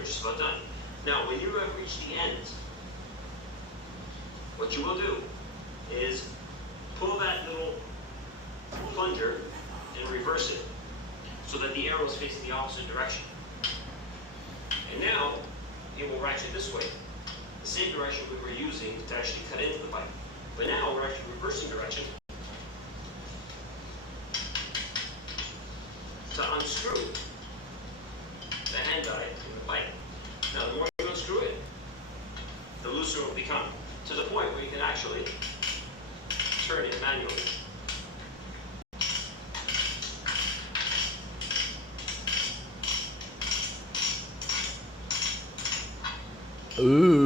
we're just about done. Now, when you have reached the end, what you will do is pull that little plunger and reverse it so that the arrow is facing the opposite direction. And now, it will ratchet this way, the same direction we were using to actually cut into the pipe. But now we're actually reversing direction to unscrew the hand guide in the pipe. Now, the more you unscrew it, the looser it will become, to the point where you can actually turn it manually. Ooh.